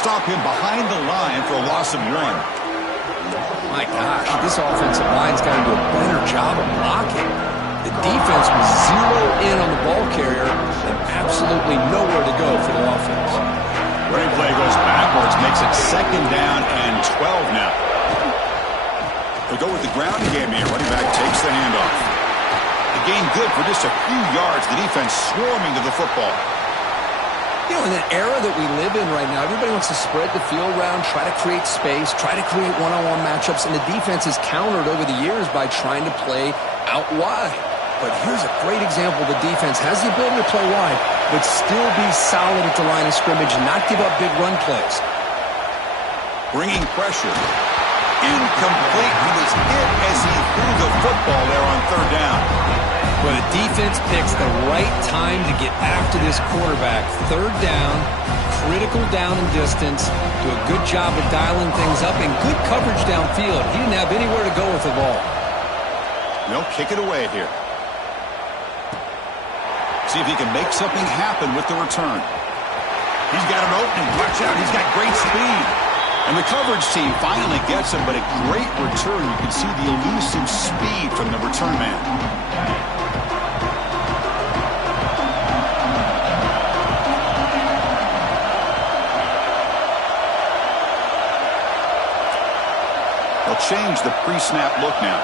stop him behind the line for a loss of 1. My gosh, this offensive line's got to do a better job of blocking. The defense was zeroed in on the ball carrier and absolutely nowhere to go for the offense. Running play goes backwards, makes it 2nd down and 12 now. We go with the ground game here. Running back takes the handoff. The gain good for just a few yards. The defense swarming to the football. You know, in the era that we live in right now, everybody wants to spread the field around, try to create space, try to create one-on-one matchups, and the defense is countered over the years by trying to play out wide. But here's a great example. The defense has the ability to play wide, but still be solid at the line of scrimmage, not give up big run plays. Bringing pressure. Incomplete. He was hit as he threw the football there on 3rd down. Well, the defense picks the right time to get after this quarterback. 3rd down, critical down and distance. Do a good job of dialing things up and good coverage downfield. He didn't have anywhere to go with the ball. They'll kick it away here. See if he can make something happen with the return. He's got an opening. Watch out. He's got great speed. And the coverage team finally gets him, but a great return. You can see the elusive speed from the return man. They'll change the pre-snap look now.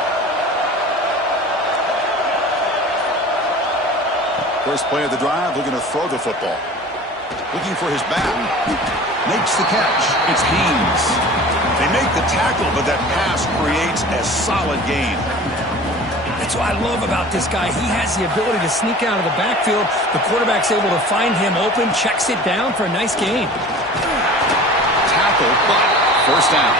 First play of the drive, looking to throw the football. Looking for his back. Makes the catch. It's Haynes. They make the tackle, but that pass creates a solid gain. That's what I love about this guy. He has the ability to sneak out of the backfield. The quarterback's able to find him open, checks it down for a nice gain. Tackle, but first down.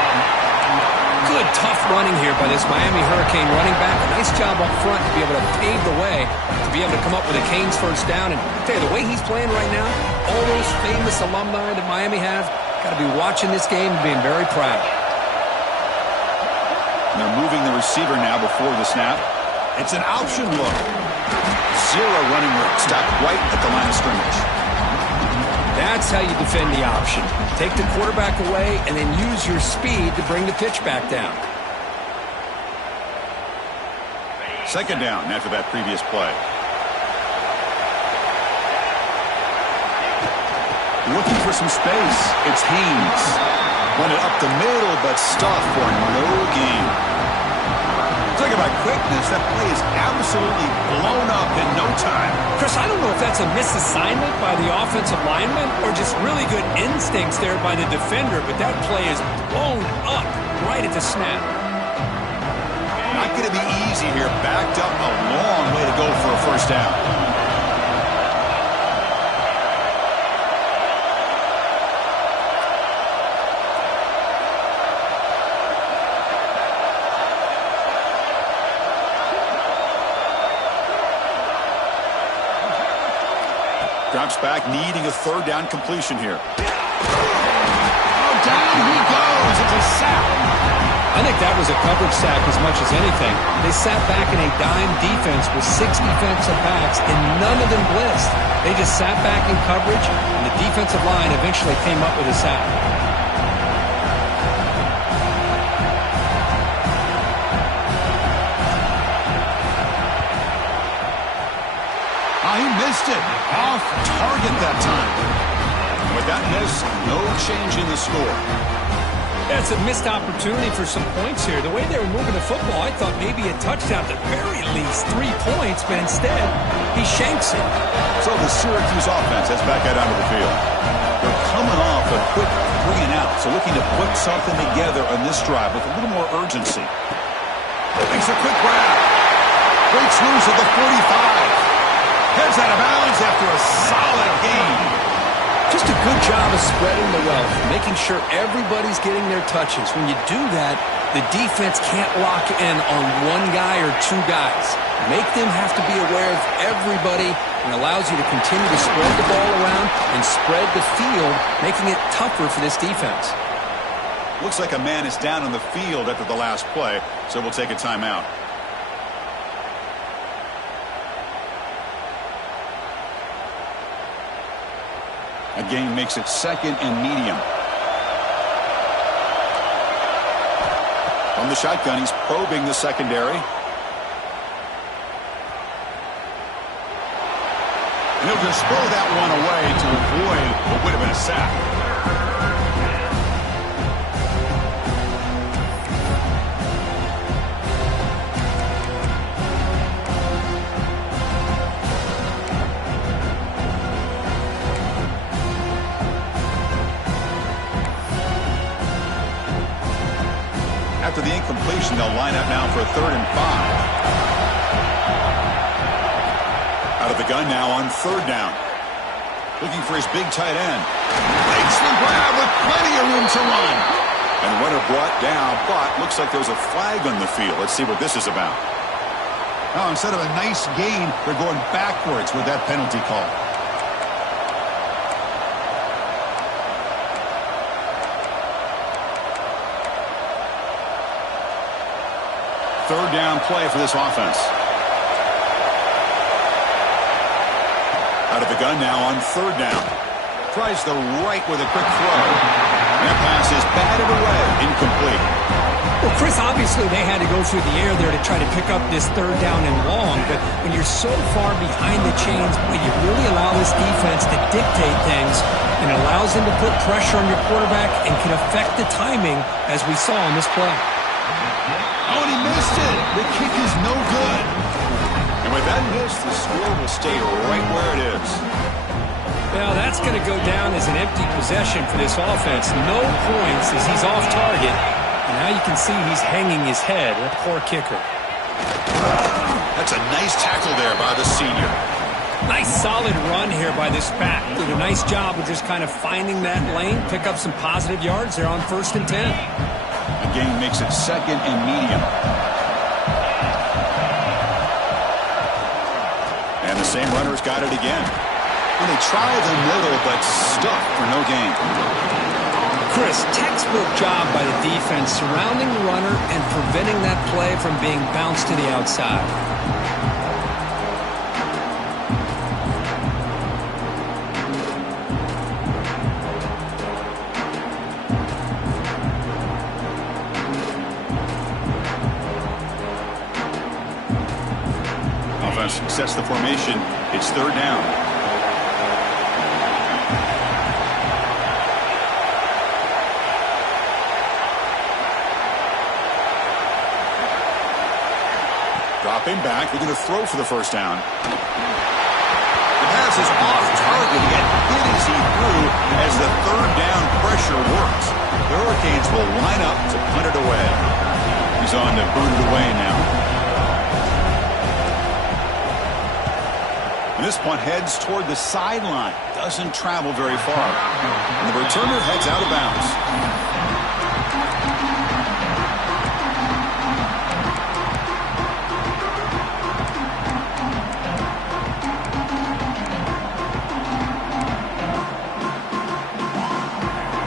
Good, tough running here by this Miami Hurricane running back. A nice job up front to be able to pave the way, to be able to come up with a Canes first down. And I tell you, the way he's playing right now, all those famous alumni that Miami has, got to be watching this game and being very proud. And they're moving the receiver now before the snap. It's an option look. Zero running room. Stopped right at the line of scrimmage. That's how you defend the option. Take the quarterback away and then use your speed to bring the pitch back down. 2nd down after that previous play. Looking for some space. It's Haynes. Run it up the middle, but stuffed for no gain. Talk about quickness. That play is absolutely blown up in no time. Chris, I don't know if that's a misassignment by the offensive lineman or just really good instincts there by the defender, but that play is blown up right at the snap. Not going to be easy here. Backed up a long way to go for a first down. Drops back, needing a 3rd down completion here. Oh, down he goes. It's a sack. I think that was a coverage sack as much as anything. They sat back in a dime defense with 6 defensive backs, and none of them blitzed. They just sat back in coverage, and the defensive line eventually came up with a sack. He missed it. Off target that time. And with that miss, no change in the score. That's a missed opportunity for some points here. The way they were moving the football, I thought maybe a touchdown, at the very least 3 points, but instead, he shanks it. So the Syracuse offense heads back out onto the field. They're coming off a quick 3 and out, so looking to put something together on this drive with a little more urgency. Makes a quick grab. Breaks loose at the 45. Heads out of bounds after a solid gain. Just a good job of spreading the wealth, making sure everybody's getting their touches. When you do that, the defense can't lock in on one guy or 2 guys. Make them have to be aware of everybody, and allows you to continue to spread the ball around and spread the field, making it tougher for this defense. Looks like a man is down on the field after the last play, so we'll take a timeout. A gain makes it 2nd and medium. From the shotgun, he's probing the secondary. And he'll just throw that one away to avoid what would have been a sack. After the incompletion, they'll line up now for a 3rd and 5. Out of the gun now on 3rd down. Looking for his big tight end. Makes the grab with plenty of room to run. And runner brought down, but looks like there's a flag on the field. Let's see what this is about. Oh, instead of a nice gain, they're going backwards with that penalty call. Third down play for this offense. Out of the gun now on 3rd down. Tries the right with a quick throw. That pass is batted away. Incomplete. Well, Chris, obviously they had to go through the air there to try to pick up this 3rd down and long, but when you're so far behind the chains, boy, you really allow this defense to dictate things and allows them to put pressure on your quarterback and can affect the timing, as we saw on this play. Oh, and he missed it. The kick is no good. And with that miss, the score will stay right where it is. Well, that's going to go down as an empty possession for this offense. No points as he's off target. And now you can see he's hanging his head. What a poor kicker. That's a nice tackle there by the senior. Nice solid run here by this back. Did a nice job of just kind of finding that lane, pick up some positive yards there on 1st and 10. The gain makes it 2nd and medium. And the same runner's got it again. And they try the middle, but stuffed for no gain. Chris, textbook job by the defense surrounding the runner and preventing that play from being bounced to the outside. Sets the formation. It's 3rd down. Dropping back. They're going to throw for the 1st down. The pass is off target. He got hit as he threw as the 3rd down pressure works. The Hurricanes will line up to punt it away. He's on to boot it away now. And this punt heads toward the sideline. Doesn't travel very far. And the returner heads out of bounds.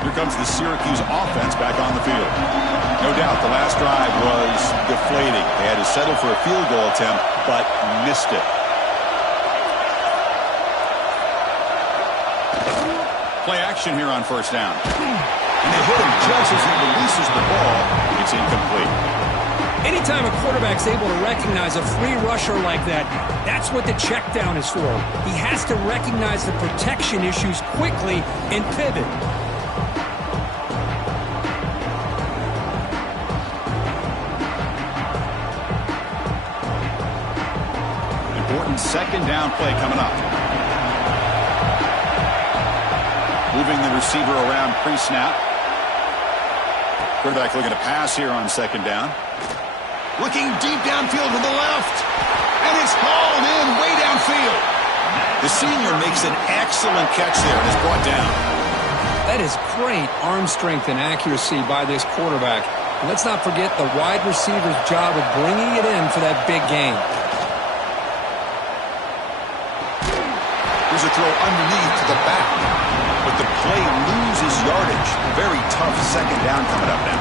Here comes the Syracuse offense back on the field. No doubt the last drive was deflating. They had to settle for a field goal attempt, but missed it. Play action here on 1st down. And they hit him just as he releases the ball. It's incomplete. Anytime a quarterback's able to recognize a free rusher like that, that's what the check down is for. He has to recognize the protection issues quickly and pivot. Important 2nd down play coming up. Moving the receiver around pre-snap. Quarterback looking to pass here on 2nd down. Looking deep downfield to the left. And it's hauled in way downfield. The senior makes an excellent catch there and is brought down. That is great arm strength and accuracy by this quarterback. And let's not forget the wide receiver's job of bringing it in for that big gain. Here's a throw underneath to the back. But the play loses yardage. Very tough 2nd down coming up now.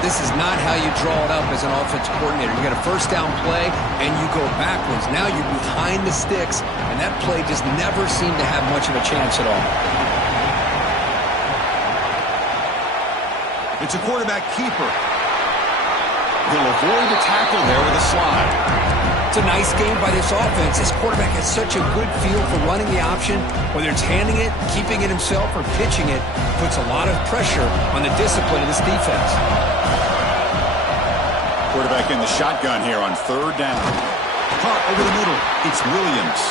This is not how you draw it up as an offensive coordinator. You got a 1st down play, and you go backwards. Now you're behind the sticks, and that play just never seemed to have much of a chance at all. It's a quarterback keeper. He'll avoid the tackle there with a slide. It's a nice game by this offense. This quarterback has such a good feel for running the option. Whether it's handing it, keeping it himself, or pitching it, puts a lot of pressure on the discipline of this defense. Quarterback in the shotgun here on third down. Caught over the middle. It's Williams.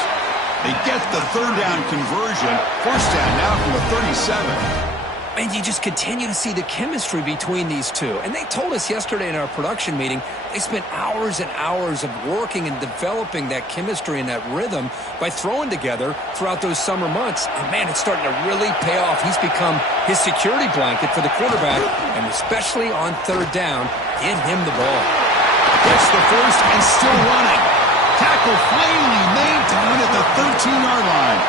They get the third down conversion. First down now from the 37. And you just continue to see the chemistry between these two. And they told us yesterday in our production meeting, they spent hours and hours of working and developing that chemistry and that rhythm by throwing together throughout those summer months. And, man, it's starting to really pay off. He's become his security blanket for the quarterback, and especially on third down, get him the ball. Gets the first and still running. Tackle finally made down at the 13-yard line.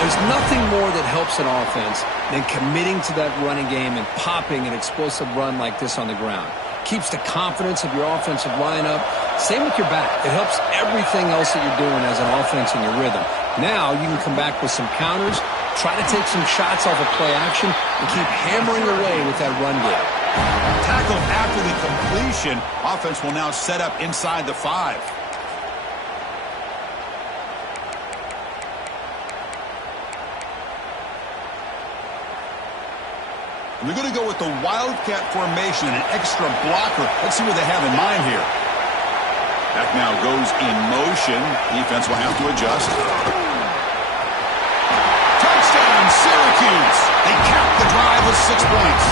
There's nothing more that helps an offense than committing to that running game and popping an explosive run like this on the ground. Keeps the confidence of your offensive lineup. Same with your back. It helps everything else that you're doing as an offense in your rhythm. Now you can come back with some counters, try to take some shots off of play action, and keep hammering away with that run game. Tackled after the completion. Offense will now set up inside the 5. And they're going to go with the Wildcat formation and an extra blocker. Let's see what they have in mind here. Back now goes in motion. Defense will have to adjust. Touchdown, Syracuse. They cap the drive with 6 points.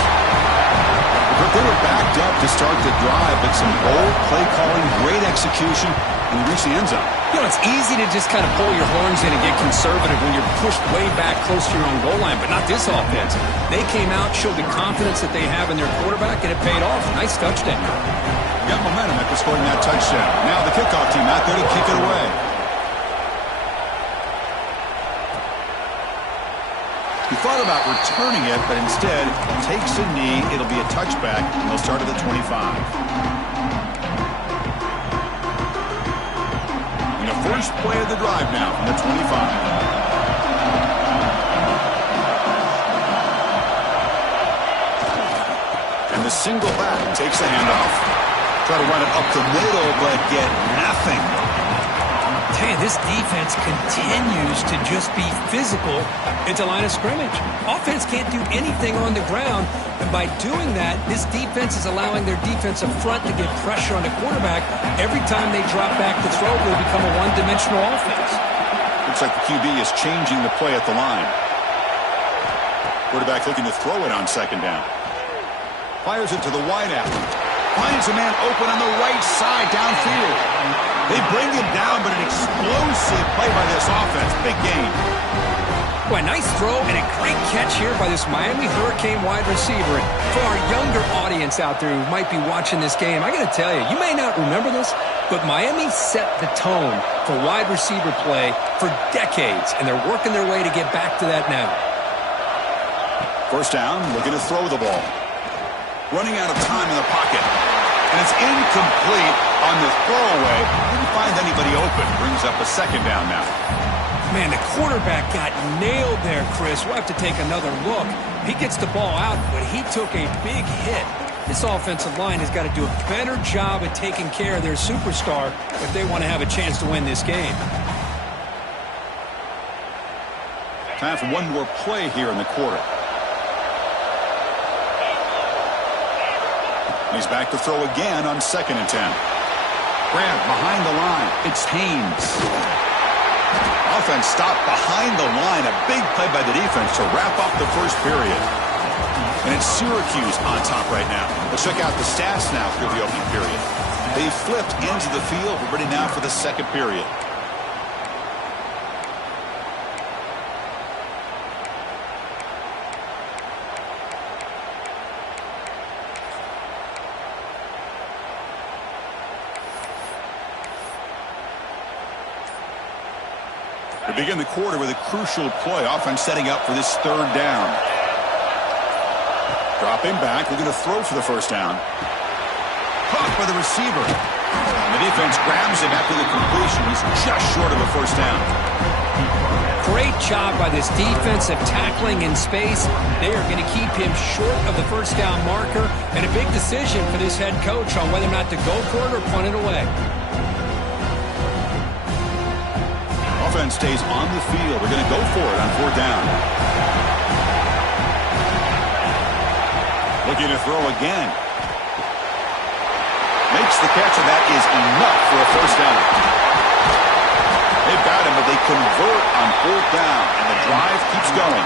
But they were backed up to start the drive, but some bold play calling, great execution, and reach the end zone. You know, it's easy to just kind of pull your horns in and get conservative when you're pushed way back close to your own goal line, but not this offense. They came out, showed the confidence that they have in their quarterback, and it paid off. Nice touchdown. Got momentum after scoring that touchdown. Now the kickoff team out there to kick it away. He thought about returning it, but instead takes a knee. It'll be a touchback, and they'll start at the 25. And the first play of the drive now from the 25. And the single back takes the handoff. Try to run it up the middle, but get nothing. Hey, this defense continues to just be physical into line of scrimmage. Offense can't do anything on the ground, and by doing that, this defense is allowing their defensive front to get pressure on the quarterback. Every time they drop back to throw, they become a one-dimensional offense. Looks like the QB is changing the play at the line. Quarterback looking to throw it on second down. Fires it to the wideout. Finds a man open on the right side downfield. They bring him down, but an explosive play by this offense. Big gain. Boy, nice throw and a great catch here by this Miami Hurricane wide receiver. And for our younger audience out there who might be watching this game, I got to tell you, you may not remember this, but Miami set the tone for wide receiver play for decades, and they're working their way to get back to that now. First down, looking to throw the ball. Running out of time in the pocket. And it's incomplete on the throwaway. Didn't find anybody open. Brings up a second down now. Man, the quarterback got nailed there, Chris. We'll have to take another look. He gets the ball out, but he took a big hit. This offensive line has got to do a better job at taking care of their superstar if they want to have a chance to win this game. Time for one more play here in the quarter. He's back to throw again on 2nd and 10. Grab behind the line. It's Haynes. Offense stopped behind the line. A big play by the defense to wrap up the first period. And it's Syracuse on top right now. Let's check out the stats now through the opening period. They flipped into the field. We're ready now for the second period. We begin the quarter with a crucial play. Offense setting up for this third down. Dropping back, looking to throw for the first down. Caught by the receiver. And the defense grabs him after the completion. He's just short of a first down. Great job by this defensive tackling in space. They are going to keep him short of the first down marker, and a big decision for this head coach on whether or not to go for it or punt it away. Offense stays on the field. They're going to go for it on 4th down. Looking to throw again. Makes the catch, and that is enough for a first down. They've got him, but they convert on 4th down, and the drive keeps going.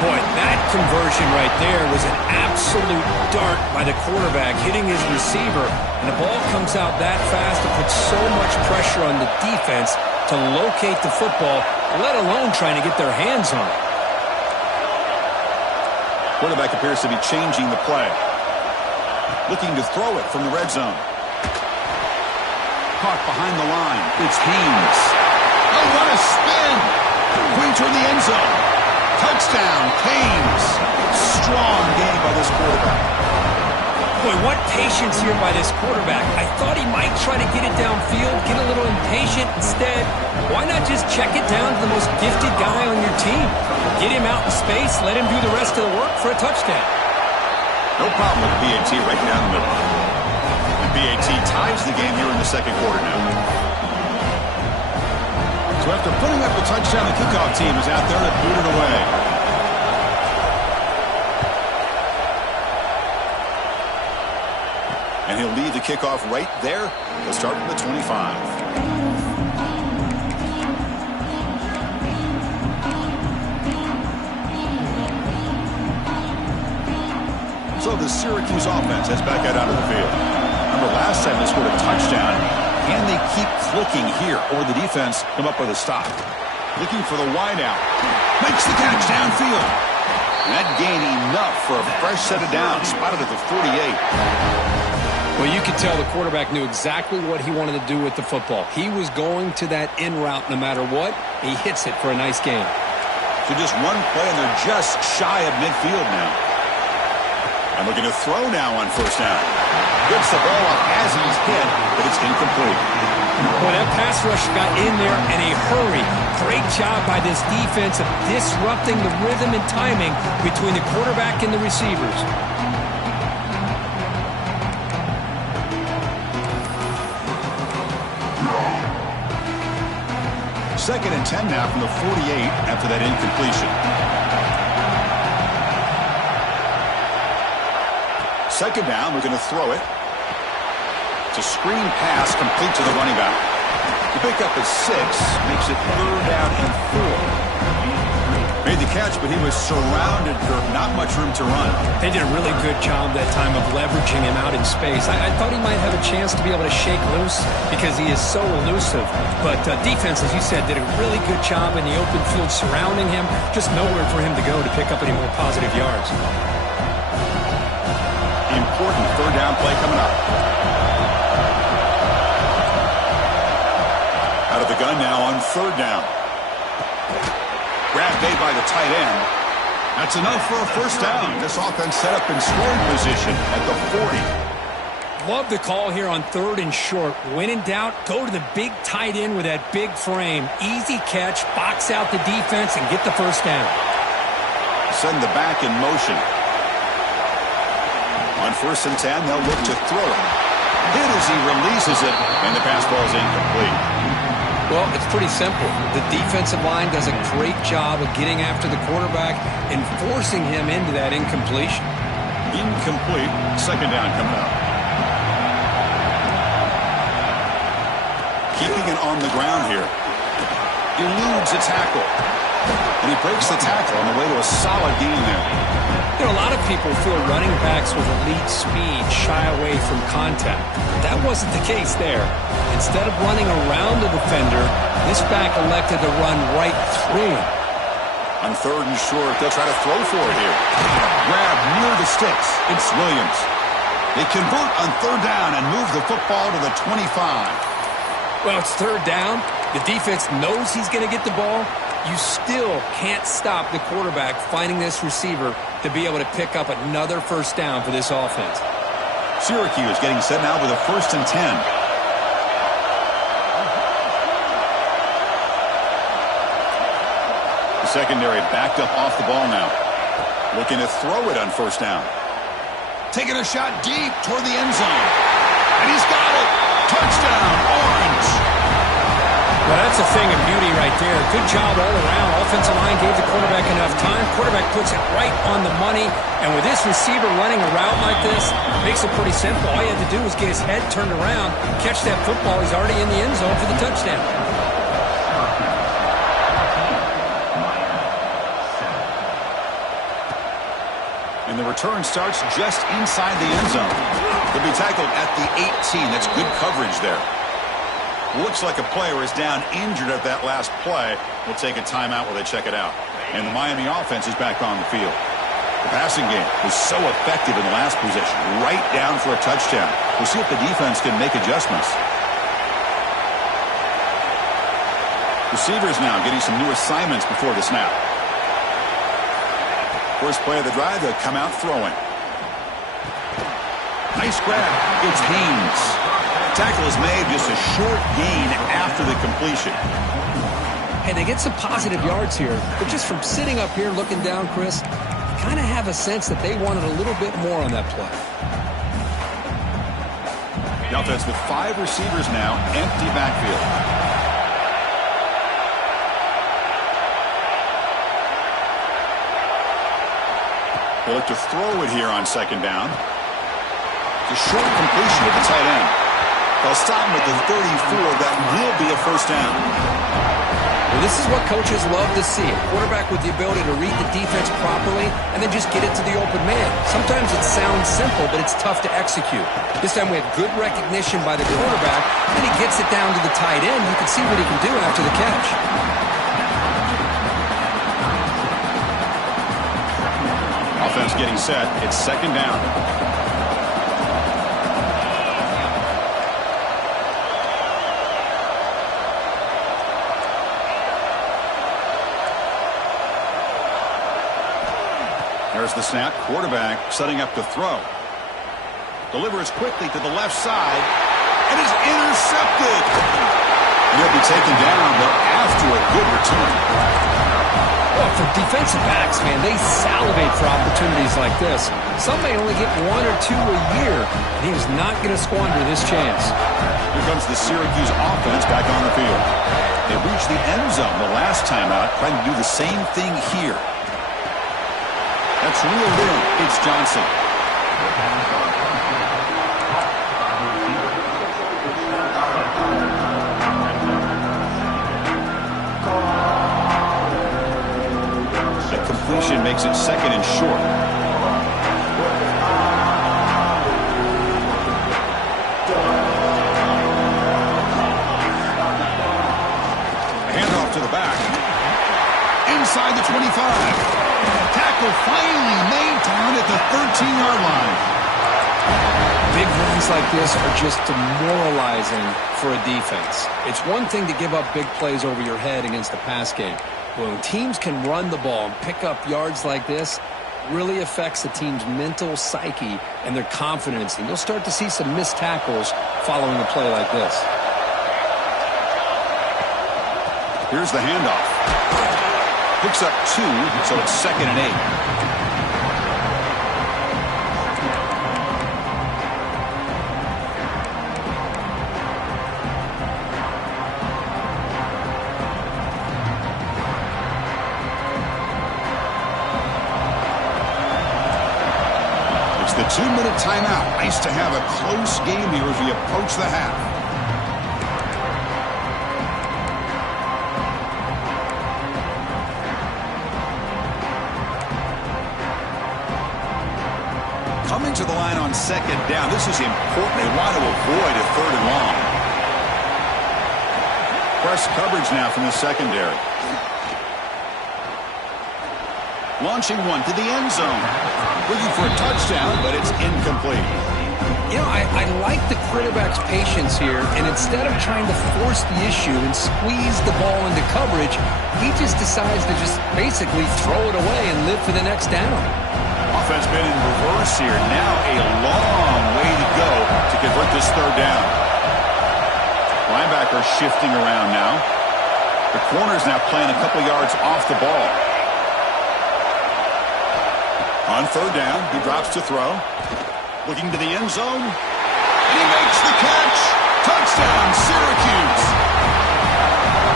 Boy, that conversion right there was an absolute dart by the quarterback, hitting his receiver, and the ball comes out that fast. It puts so much pressure on the defense to locate the football, let alone trying to get their hands on it. Quarterback appears to be changing the play. Looking to throw it from the red zone. Caught behind the line. It's Haynes. Oh, what a spin! Going toward the end zone. Touchdown, Haynes. Strong game by this quarterback. Boy, what patience here by this quarterback. I thought he might try to get it downfield, get a little impatient. Instead, why not just check it down to the most gifted guy on your team? Get him out in space, let him do the rest of the work for a touchdown. No problem with BAT right down the middle. And BAT ties the game here in the second quarter now. So after putting up a touchdown, the kickoff team is out there to boot it away. And he'll leave the kickoff right there. He'll start from the 25. So the Syracuse offense heads back out onto the field. Remember last time they scored a touchdown. Can they keep clicking here, or the defense come up with a stop? Looking for the wideout. Makes the catch downfield. And that gain enough for a fresh set of downs. Spotted at the 48. Well, you could tell the quarterback knew exactly what he wanted to do with the football. He was going to that in route no matter what. He hits it for a nice gain. So just one play, and they're just shy of midfield now. And looking to throw now on 1st down. Gets the ball off as he's hit, but it's incomplete. Boy, that pass rush got in there in a hurry. Great job by this defense of disrupting the rhythm and timing between the quarterback and the receivers. 2nd and 10 now from the 48 after that incompletion. 2nd down, we're going to throw it. It's a screen pass complete to the running back. The pickup is 6, makes it 3rd down and 4. Made the catch, but he was surrounded for not much room to run. They did a really good job that time of leveraging him out in space. I thought he might have a chance to be able to shake loose because he is so elusive. But defense, as you said, did a really good job in the open field surrounding him. Just nowhere for him to go to pick up any more positive yards. Important 3rd down play coming up. Out of the gun now on 3rd down. Grab made by the tight end. That's enough for a first down. This offense set up in scoring position at the 40. Love the call here on 3rd and short. When in doubt, go to the big tight end with that big frame. Easy catch, box out the defense, and get the first down. Send the back in motion. On 1st and 10, they'll look to throw it. Hit as he releases it, and the pass ball is incomplete. Well, it's pretty simple. The defensive line does a great job of getting after the quarterback and forcing him into that incompletion. Incomplete. 2nd down coming up. Keeping it on the ground here. Eludes a tackle. And he breaks the tackle on the way to a solid gain there. You know, a lot of people feel running backs with elite speed shy away from contact. That wasn't the case there. Instead of running around the defender, this back elected to run right through him. On 3rd and short, they'll try to throw for it here. Grab near the sticks. It's Williams. They convert on 3rd down and move the football to the 25. Well, it's 3rd down. The defense knows he's going to get the ball. You still can't stop the quarterback finding this receiver to be able to pick up another first down for this offense. Syracuse getting set now with a 1st and 10. The secondary backed up off the ball now. Looking to throw it on first down. Taking a shot deep toward the end zone. And he's got it. Touchdown, Orange. Well, that's a thing of beauty right there. Good job all around. Offensive line gave the quarterback enough time. Quarterback puts it right on the money. And with this receiver running a route like this, makes it pretty simple. All he had to do was get his head turned around, catch that football. He's already in the end zone for the touchdown. And the return starts just inside the end zone. He'll be tackled at the 18. That's good coverage there. Looks like a player is down injured at that last play. We'll take a timeout while they check it out. And the Miami offense is back on the field. The passing game was so effective in the last possession, right down for a touchdown. We'll see if the defense can make adjustments. Receivers now getting some new assignments before the snap. First play of the drive, they'll come out throwing. Nice grab. It's Haynes. Tackle is made, just a short gain after the completion. Hey, they get some positive yards here, but just from sitting up here looking down, Chris, you kind of have a sense that they wanted a little bit more on that play. The offense with 5 receivers now, empty backfield. They look to throw it here on second down. It's a short completion to the tight end. They'll stop him at the 34. That will be a first down. Well, this is what coaches love to see. A quarterback with the ability to read the defense properly and then just get it to the open man. Sometimes it sounds simple, but it's tough to execute. This time we had good recognition by the quarterback, and he gets it down to the tight end. You can see what he can do after the catch. Offense getting set. It's second down. There's the snap. Quarterback setting up to throw. Delivers quickly to the left side. And is intercepted. And he'll be taken down, but after a good return. Well, for defensive backs, man, they salivate for opportunities like this. Some may only get 1 or 2 a year, and he was not going to squander this chance. Here comes the Syracuse offense back on the field. They reached the end zone the last time out, trying to do the same thing here. That's reeled in. It's Johnson. The completion makes it second and short. Handoff to the back. Inside the 25. Tackle finally made down at the 13-yard line. Big runs like this are just demoralizing for a defense. It's one thing to give up big plays over your head against the pass game. But when teams can run the ball and pick up yards like this, it really affects the team's mental psyche and their confidence. And you'll start to see some missed tackles following a play like this. Here's the handoff. Picks up 2, so it's second and 8. It's the 2-minute timeout. Nice to have a close game here as we approach the half. Coming to the line on second down. This is important. They want to avoid a third and long. Press coverage now from the secondary. Launching one to the end zone. Looking for a touchdown, but it's incomplete. You know, I like the quarterback's patience here, and instead of trying to force the issue and squeeze the ball into coverage, he just decides to just basically throw it away and live for the next down. Offense been in reverse here. Now a long way to go to convert this third down. Linebacker shifting around now. The corner's now playing a couple yards off the ball. On third down, he drops to throw. Looking to the end zone. And he makes the catch. Touchdown, Syracuse.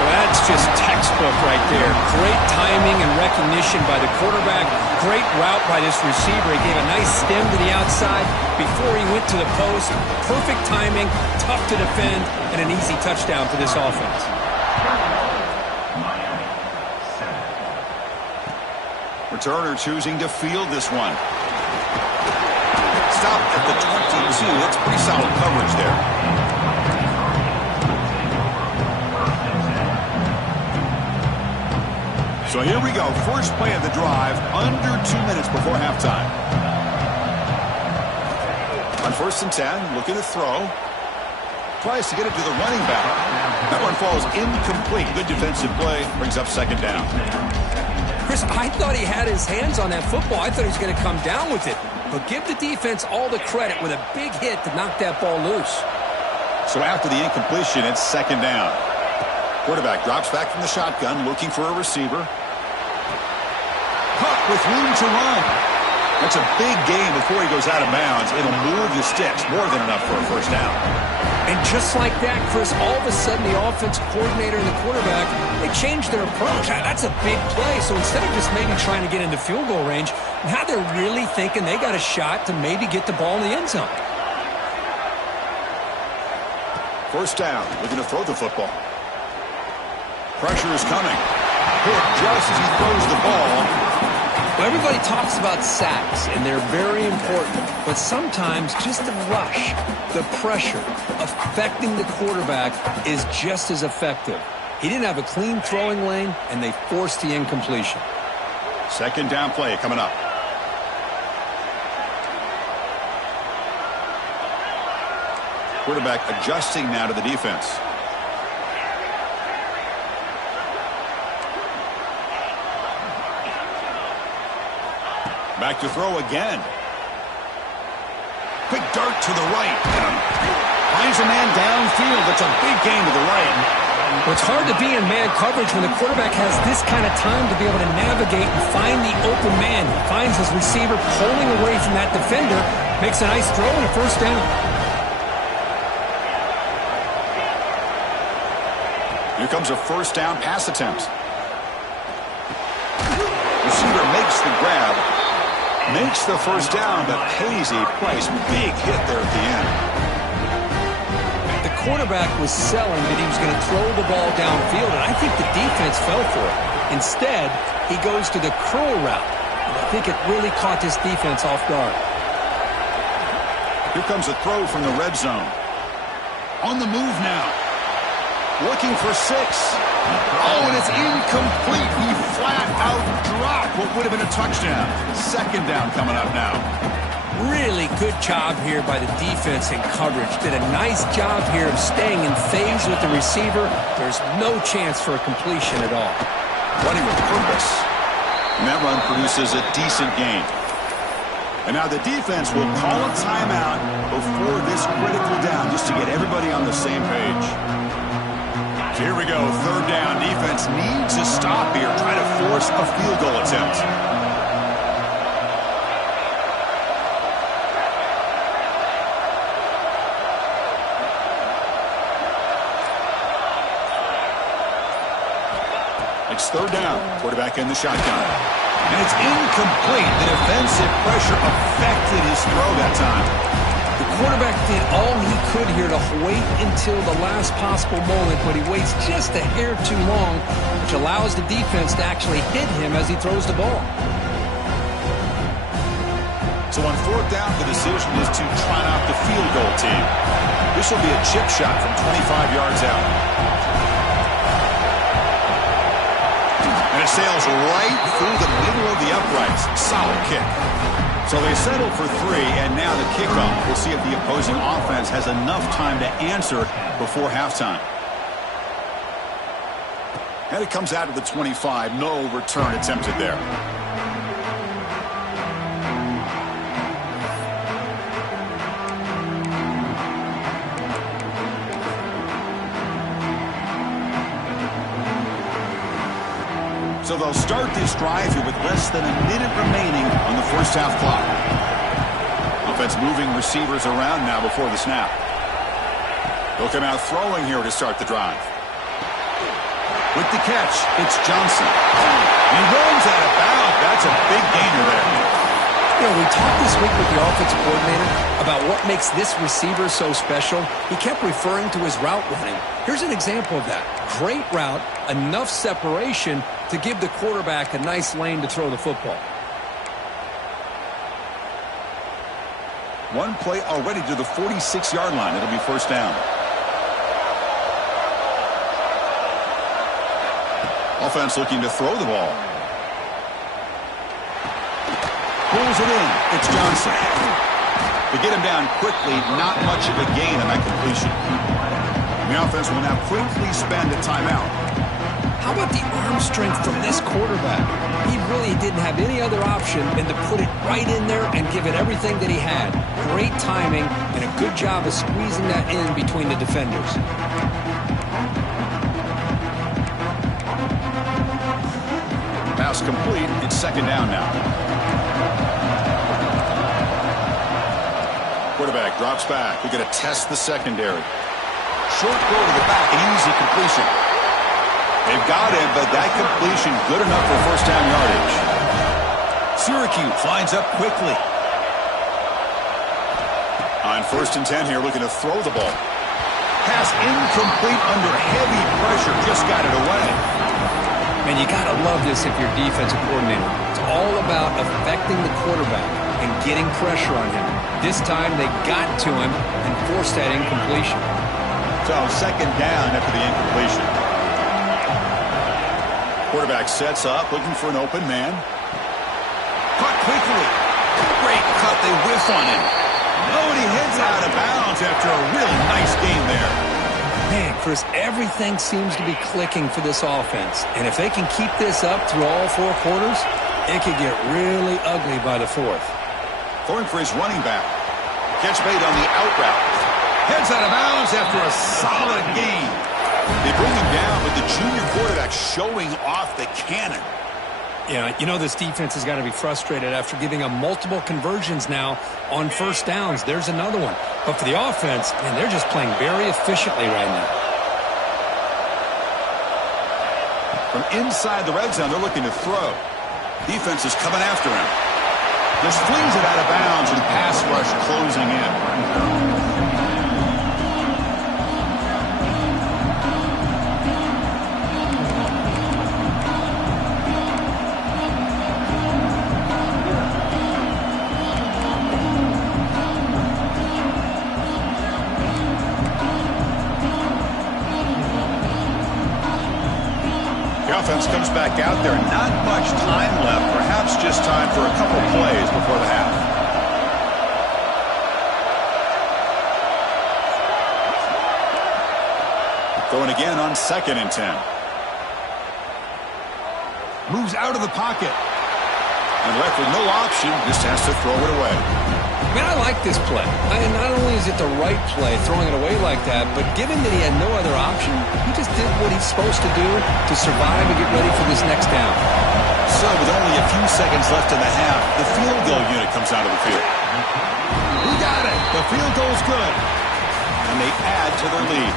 Well, that's just textbook right there. Great timing and recognition by the quarterback. Great route by this receiver. He gave a nice stem to the outside before he went to the post. Perfect timing, tough to defend, and an easy touchdown for this offense. Returner choosing to field this one. Stopped at the 22. That's pretty solid coverage there. So here we go. First play of the drive, under 2 minutes before halftime. On 1st and 10, looking to throw. Tries to get it to the running back. That one falls incomplete. Good defensive play. Brings up 2nd down. Chris, I thought he had his hands on that football. I thought he was going to come down with it. But give the defense all the credit with a big hit to knock that ball loose. So after the incompletion, it's 2nd down. Quarterback drops back from the shotgun, looking for a receiver. Caught with room to run. That's a big gain before he goes out of bounds. It'll move the sticks, more than enough for a 1st down. And just like that, Chris, all of a sudden the offensive coordinator and the quarterback, they changed their approach. That's a big play. So instead of just maybe trying to get into field goal range, now they're really thinking they got a shot to maybe get the ball in the end zone. 1st down, looking to throw the football. Pressure is coming. Hit just as he throws the ball. Well, everybody talks about sacks, and they're very important. But sometimes just the rush, the pressure, affecting the quarterback is just as effective. He didn't have a clean throwing lane, and they forced the incompletion. 2nd down play coming up. Quarterback adjusting now to the defense. Back to throw again. Quick dart to the right. Finds a man downfield. That's a big gain to the right. Well, it's hard to be in man coverage when the quarterback has this kind of time to be able to navigate and find the open man. He finds his receiver pulling away from that defender, makes a nice throw and a 1st down. Here comes a 1st down pass attempt. Receiver makes the grab. Makes the 1st down, but hazy place. Big hit there at the end. The quarterback was selling that he was going to throw the ball downfield, and I think the defense fell for it. Instead, he goes to the curl route, and I think it really caught this defense off guard. Here comes a throw from the red zone. On the move now. Looking for 6. Oh, and it's incomplete. He flat out dropped what would have been a touchdown. 2nd down coming up now. Really good job here by the defense in coverage. Did a nice job here of staying in phase with the receiver. There's no chance for a completion at all. Running with purpose. And that run produces a decent gain. And now the defense will call a timeout before this critical down just to get everybody on the same page. Here we go, 3rd down. Defense needs a stop here. Try to force a field goal attempt. It's 3rd down. Quarterback in the shotgun. And it's incomplete. The defensive pressure affected his throw that time. The quarterback did all he could here to wait until the last possible moment, but he waits just a hair too long, which allows the defense to actually hit him as he throws the ball. So on 4th down, the decision is to trot out the field goal team. This will be a chip shot from 25 yards out. And it sails right through the middle of the uprights. Solid kick. So they settle for 3, and now the kickoff. We'll see if the opposing offense has enough time to answer before halftime. And it comes out of the 25. No return attempted there. So they'll start this drive here with less than a minute remaining on the first half clock. Offense moving receivers around now before the snap. They'll come out throwing here to start the drive. With the catch, it's Johnson. He runs out of bounds. That's a big gainer there. You know, we talked this week with the offensive coordinator about what makes this receiver so special. He kept referring to his route running. Here's an example of that. Great route, enough separation to give the quarterback a nice lane to throw the football. One play already to the 46-yard line. It'll be first down. Offense looking to throw the ball. Pulls it in. It's Johnson. To get him down quickly, not much of a gain on that completion. The offense will now quickly spend a timeout. How about the arm strength from this quarterback? He really didn't have any other option than to put it right in there and give it everything that he had. Great timing and a good job of squeezing that in between the defenders. Pass complete. It's second down now. Quarterback drops back. We're going to test the secondary. Short throw to the back, an easy completion. They've got him, but that completion good enough for first down yardage. Syracuse lines up quickly. On 1st and 10 here, looking to throw the ball. Pass incomplete under heavy pressure. Just got it away. Man, you got to love this if you're defensive coordinator. It's all about affecting the quarterback and getting pressure on him. This time they got to him and forced that incompletion. So second down after the incompletion. Quarterback sets up, looking for an open man. Caught quickly. Great cut. They whiff on him. Oh, and he heads out of bounds after a really nice game there. Man, Chris, everything seems to be clicking for this offense. And if they can keep this up through all 4 quarters, it could get really ugly by the 4th. Throwing for his running back. Catch made on the out route. Heads out of bounds after a solid game. They bring him down, but the junior quarterback showing off the cannon. Yeah, you know this defense has got to be frustrated after giving them multiple conversions now on first downs. There's another one. But for the offense, man, they're just playing very efficiently right now. From inside the red zone, they're looking to throw. Defense is coming after him. Just flings it out of bounds and pass rush closing in. Offense comes back out there. Not much time left. Perhaps just time for a couple plays before the half. Throwing again on 2nd and 10. Moves out of the pocket. And left with no option. Just has to throw it away. Man, I like this play. And not only is it the right play, throwing it away like that, but given that he had no other option, he just did what he's supposed to do to survive and get ready for this next down. So with only a few seconds left in the half, the field goal unit comes out of the field. He got it. The field goal's good. And they add to their lead.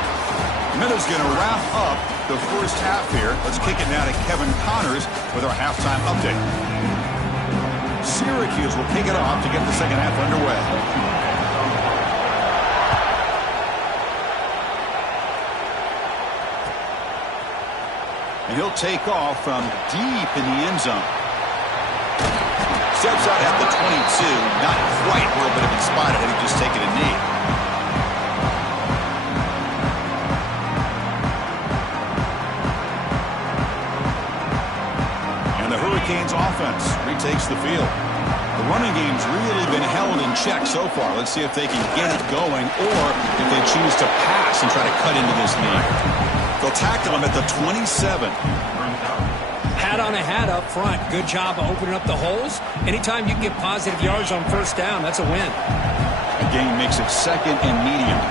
Miller's going to wrap up the first half here. Let's kick it now to Kevin Connors with our halftime update. Syracuse will kick it off to get the second half underway. And he'll take off from deep in the end zone. Steps out at the 22. Not quite where it would have been spotted had he just taken a knee. And the Hurricanes offense retakes the field. The running game's really been held in check so far. Let's see if they can get it going or if they choose to pass and try to cut into this lead. They'll tackle him at the 27. Hat on a hat up front. Good job of opening up the holes. Anytime you can get positive yards on first down, that's a win. The game makes it 2nd and medium.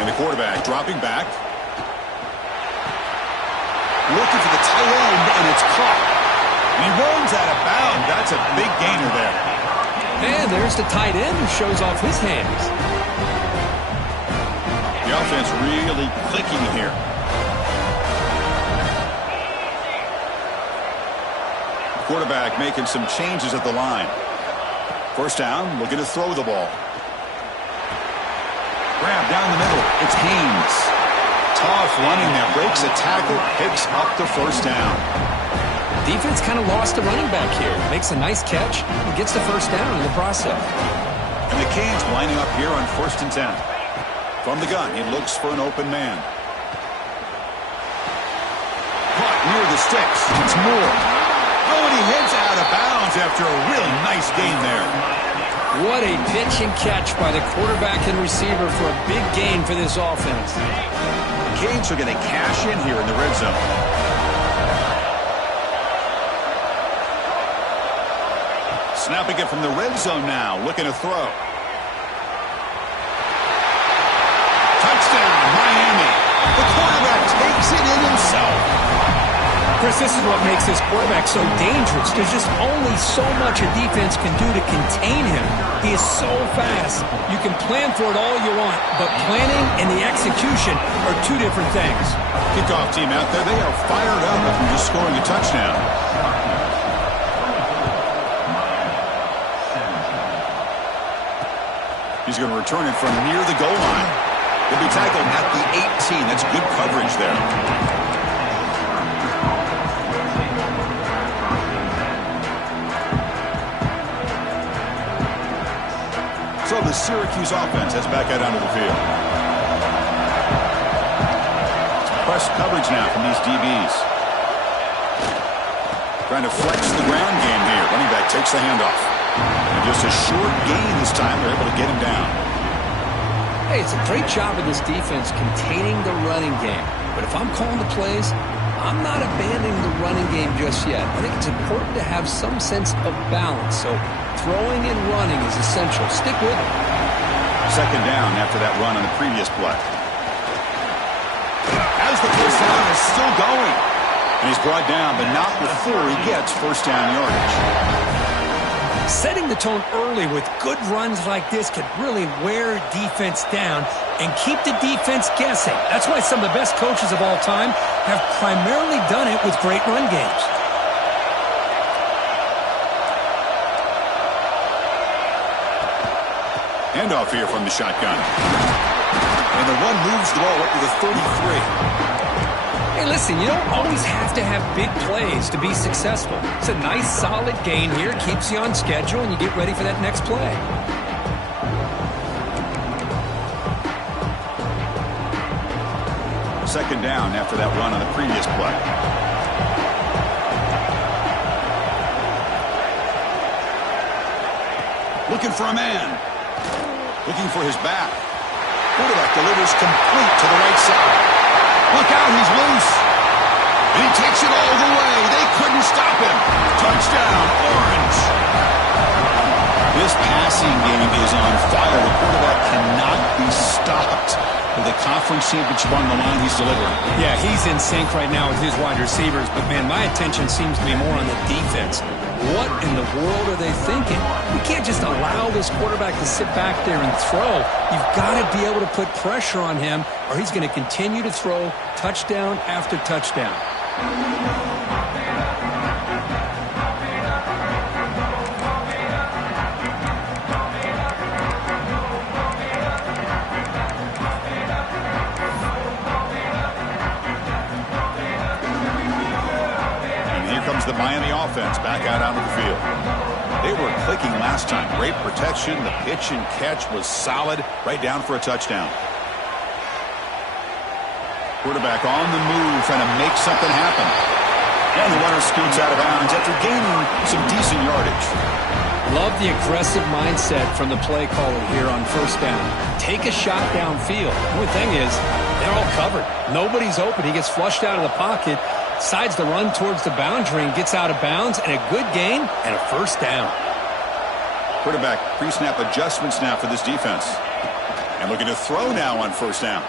And the quarterback dropping back. Looking for the tight end, and it's caught. And he runs out of bounds. That's a big gainer there. And there's the tight end who shows off his hands. The offense really clicking here. Quarterback making some changes at the line. First down, looking to throw the ball. Grab down the middle. It's Haynes. Tough running there. Breaks a tackle, picks up the first down. Defense kind of lost the running back here. Makes a nice catch and gets the first down in the process. And the Canes lining up here on 1st and 10. From the gun, he looks for an open man. Caught near the sticks. It's Moore. Oh, and he heads out of bounds after a really nice gain there. What a pitch and catch by the quarterback and receiver for a big gain for this offense. The Canes are going to cash in here in the red zone. Snapping it from the red zone now, looking to throw. Touchdown, Miami. The quarterback takes it in himself. Chris, this is what makes this quarterback so dangerous. There's just only so much a defense can do to contain him. He is so fast. You can plan for it all you want, but planning and the execution are two different things. Kickoff team out there, they are fired up after just scoring a touchdown. He's going to return it from near the goal line. He'll be tackled at the 18. That's good coverage there. So the Syracuse offense heads back out onto the field. Press coverage now from these DBs. Trying to flex the ground game here. Running back takes the handoff. And just a short gain this time. They're able to get him down. Hey, it's a great job of this defense containing the running game. But if I'm calling the plays, I'm not abandoning the running game just yet. I think it's important to have some sense of balance. So throwing and running is essential. Stick with it. Second down after that run on the previous play. As the first down is still going. And he's brought down, but not before he gets first down yardage. Setting the tone early with good runs like this could really wear defense down and keep the defense guessing. That's why some of the best coaches of all time have primarily done it with great run games. Handoff here from the shotgun. And the run moves the ball up to the 33. Hey, listen, you don't always have to have big plays to be successful. It's a nice, solid gain here. Keeps you on schedule, and you get ready for that next play. Second down after that run on the previous play. Looking for a man. Looking for his back. Quarterback delivers complete to the right side. Look out, he's loose. And he takes it all the way. They couldn't stop him. Touchdown, Orange. This passing game is on fire. The quarterback cannot be stopped. With the conference championship on the line, he's delivering. Yeah, he's in sync right now with his wide receivers. But, man, my attention seems to be more on the defense. What in the world are they thinking? We can't just allow this quarterback to sit back there and throw. You've got to be able to put pressure on him, or he's going to continue to throw touchdown after touchdown. The Miami offense back out onto the field. They were clicking last time. Great protection. The pitch and catch was solid. Right down for a touchdown. Quarterback on the move, trying to make something happen. And the runner scoots out of bounds after gaining some decent yardage. Love the aggressive mindset from the play caller here on first down. Take a shot downfield. The only thing is, they're all covered. Nobody's open. He gets flushed out of the pocket. Decides to run towards the boundary and gets out of bounds, and a good gain and a first down. Quarterback pre-snap adjustments now for this defense. And looking to throw now on first down.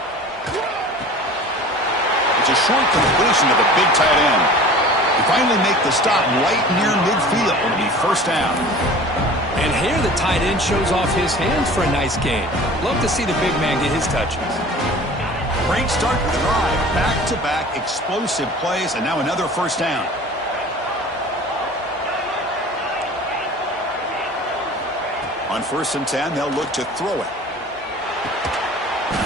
It's a short completion of a big tight end. They finally make the stop right near midfield. It'll be first down. And here the tight end shows off his hands for a nice gain. Love to see the big man get his touches. Great start to the drive. Back-to-back explosive plays, and now another first down. On 1st and 10, they'll look to throw it.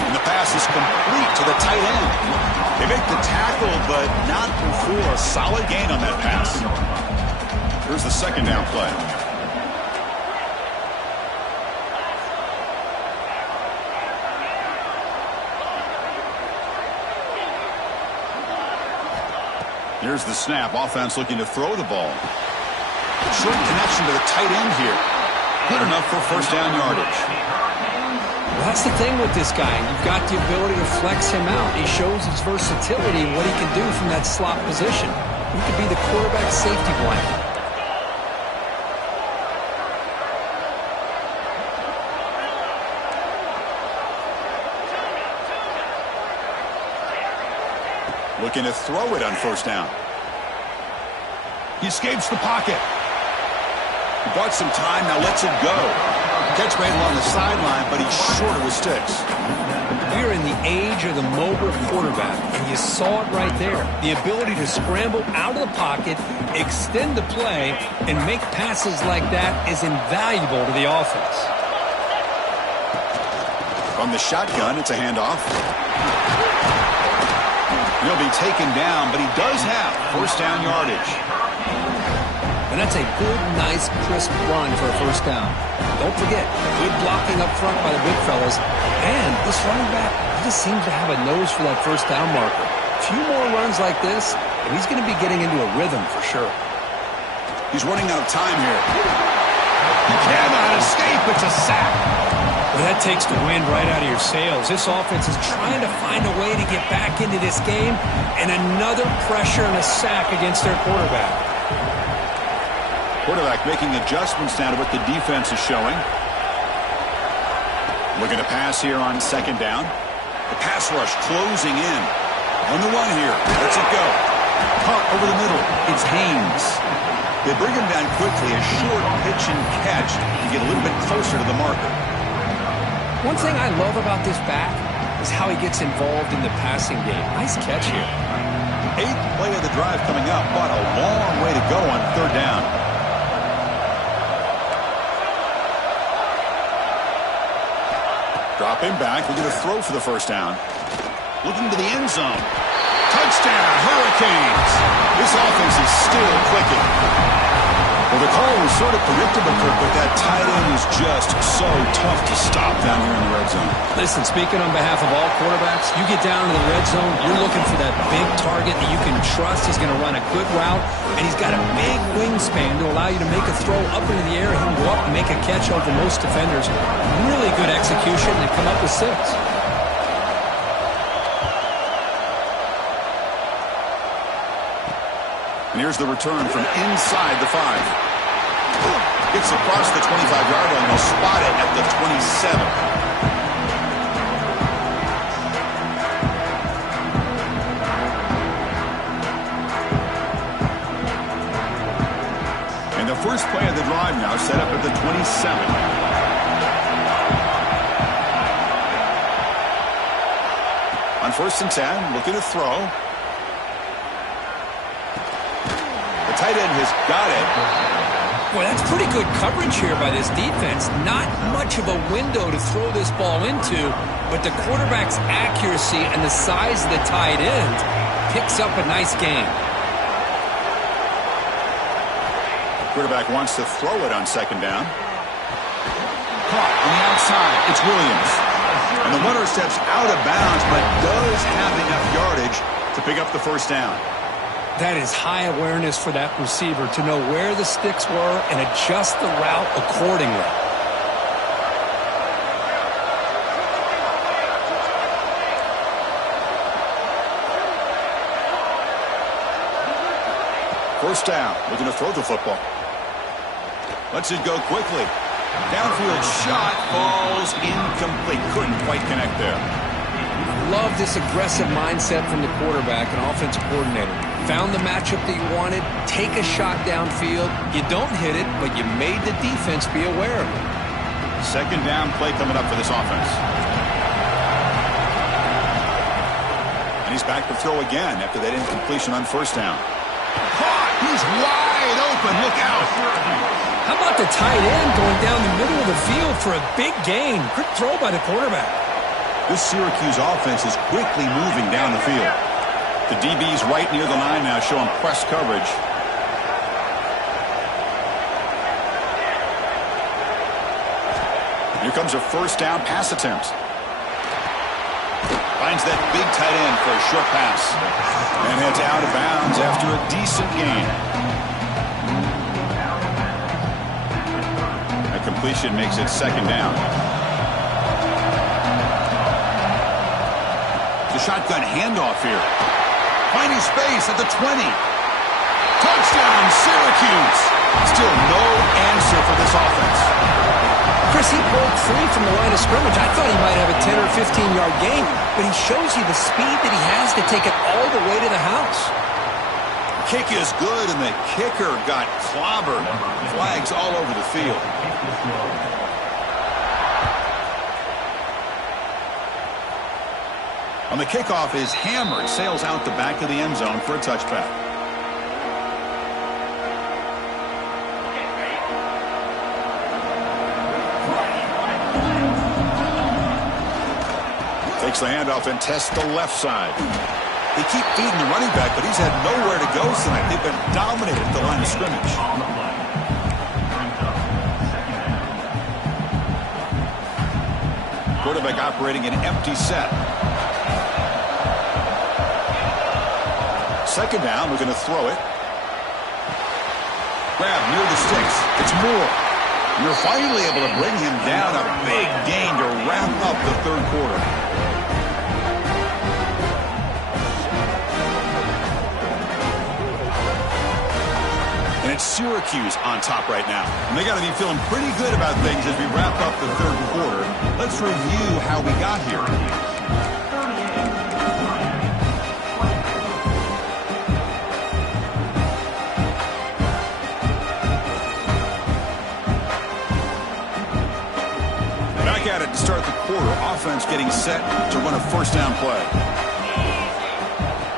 And the pass is complete to the tight end. They make the tackle, but not before a solid gain on that pass. Here's the second down play. Here's the snap. Offense looking to throw the ball. Short connection to the tight end here. Good enough for first down yardage. Well, that's the thing with this guy. You've got the ability to flex him out. He shows his versatility and what he can do from that slot position. He could be the quarterback safety blanket. Looking to throw it on first down. He escapes the pocket. He bought some time, now lets it go. Catch made along the sideline, but he's short of his sticks. We're in the age of the mobile quarterback, and you saw it right there. The ability to scramble out of the pocket, extend the play, and make passes like that is invaluable to the offense. From the shotgun, it's a handoff. He'll be taken down, but he does have first down yardage. And that's a good, nice, crisp run for a first down. Don't forget, good blocking up front by the big fellas. And this running back, he just seems to have a nose for that first down marker. A few more runs like this, and he's going to be getting into a rhythm for sure. He's running out of time here. He cannot escape. It's a sack. Well, that takes the wind right out of your sails. This offense is trying to find a way to get back into this game, and another pressure and a sack against their quarterback. Quarterback making adjustments now to what the defense is showing. Looking to pass here on second down. The pass rush closing in. On the run here. Lets it go. Caught over the middle. It's Haynes. They bring him down quickly. A short pitch and catch to get a little bit closer to the marker. One thing I love about this back is how he gets involved in the passing game. Nice catch here. 8th play of the drive coming up, but a long way to go on third down. Drop him back. We're going to throw for the first down. Looking to the end zone. Touchdown, Hurricanes. This offense is still clicking. Well, the call was sort of predictable, Kirk, but that tight end is just so tough to stop down here in the red zone. Listen, speaking on behalf of all quarterbacks, you get down to the red zone, you're looking for that big target that you can trust is going to run a good route, and he's got a big wingspan to allow you to make a throw up into the air. He can go up and make a catch over most defenders. Really good execution. They come up with 6. And here's the return from inside the 5. Gets across the 25-yard line. They'll spot it at the 27. And the first play of the drive now set up at the 27. On 1st and 10, looking to throw. Tight end has got it. Boy, that's pretty good coverage here by this defense. Not much of a window to throw this ball into, but the quarterback's accuracy and the size of the tight end picks up a nice gain. Quarterback wants to throw it on second down. Caught on the outside. It's Williams. And the runner steps out of bounds, but does have enough yardage to pick up the first down. That is high awareness for that receiver to know where the sticks were and adjust the route accordingly. First down. Looking to throw the football. Lets it go quickly. Downfield shot falls incomplete. Couldn't quite connect there. Love this aggressive mindset from the quarterback and offensive coordinator. Found the matchup that you wanted, take a shot downfield. You don't hit it, but you made the defense be aware of it. Second down play coming up for this offense. And he's back to throw again after that incompletion on first down. Caught! He's wide open. Look out! How about the tight end going down the middle of the field for a big gain? Quick throw by the quarterback. This Syracuse offense is quickly moving down the field. The DB's right near the line now, showing press coverage. Here comes a first down pass attempt. Finds that big tight end for a short pass. And heads out of bounds after a decent gain. That completion makes it second down. The shotgun handoff here. Finding space at the 20. Touchdown, Syracuse. Still no answer for this offense. Chris, he broke free from the line of scrimmage. I thought he might have a 10 or 15-yard gain, but he shows you the speed that he has to take it all the way to the house. Kick is good, and the kicker got clobbered. Flags all over the field. On the kickoff is hammered, sails out the back of the end zone for a touchback. Takes the handoff and tests the left side. They keep feeding the running back, but he's had nowhere to go tonight. They've been dominated at the line of scrimmage. Quarterback operating an empty set. Second down, we're going to throw it. Grab near the sticks. It's Moore. You're finally able to bring him down. A big gain to wrap up the third quarter. And it's Syracuse on top right now. And they got to be feeling pretty good about things as we wrap up the third quarter. Let's review how we got here. At it to start the quarter. Offense getting set to run a first down play.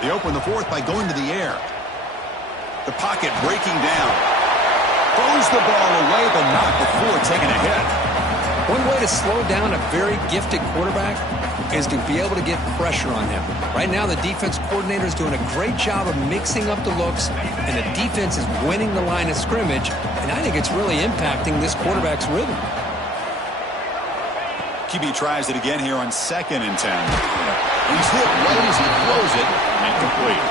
They open the fourth by going to the air. The pocket breaking down. Throws the ball away, but not before taking a hit. One way to slow down a very gifted quarterback is to be able to get pressure on him. Right now, the defense coordinator is doing a great job of mixing up the looks, and the defense is winning the line of scrimmage, and I think it's really impacting this quarterback's rhythm. QB tries it again here on 2nd and 10. He's hit right as he throws it, incomplete.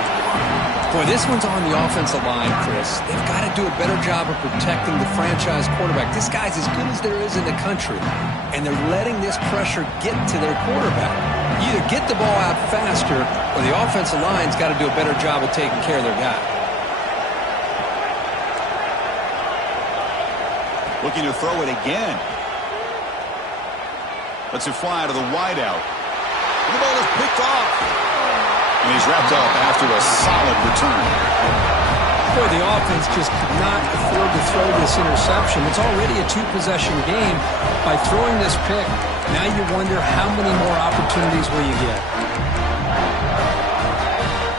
Boy, this one's on the offensive line, Chris. They've got to do a better job of protecting the franchise quarterback. This guy's as good as there is in the country, and they're letting this pressure get to their quarterback. You either get the ball out faster, or the offensive line's got to do a better job of taking care of their guy. Looking to throw it again. Lets it fly to the wideout. And the ball is picked off. And he's wrapped up after a solid return. Boy, the offense just could not afford to throw this interception. It's already a two-possession game. By throwing this pick, now you wonder how many more opportunities will you get.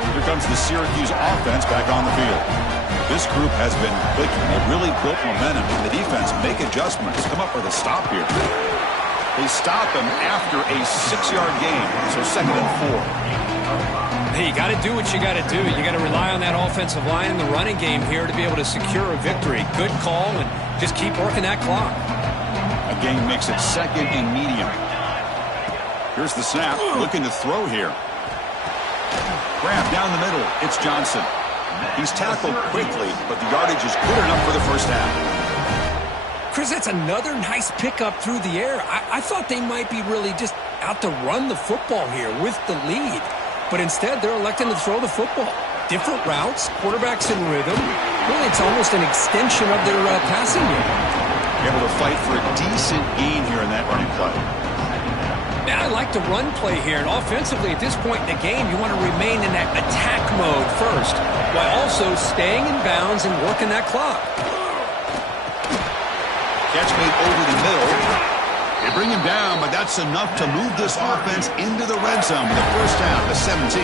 Here comes the Syracuse offense back on the field. This group has been clicking. They've really built momentum. And the defense make adjustments. Come up with a stop here. They stop him after a 6-yard gain, so 2nd and 4. Hey, you got to do what you got to do. You got to rely on that offensive line in the running game here to be able to secure a victory. Good call, and just keep working that clock. A gain makes it 2nd and medium. Here's the snap, looking to throw here. Grab down the middle. It's Johnson. He's tackled quickly, but the yardage is good enough for the first down. Chris, that's another nice pickup through the air. I thought they might be really just out to run the football here with the lead. But instead, they're electing to throw the football. Different routes, quarterbacks in rhythm. Really, it's almost an extension of their passing game. Able to fight for a decent gain here in that running play. Yeah, I like the run play here. And offensively, at this point in the game, you want to remain in that attack mode first, while also staying in bounds and working that clock. Catch made over the middle. They bring him down, but that's enough to move this offense into the red zone with the first down to 17.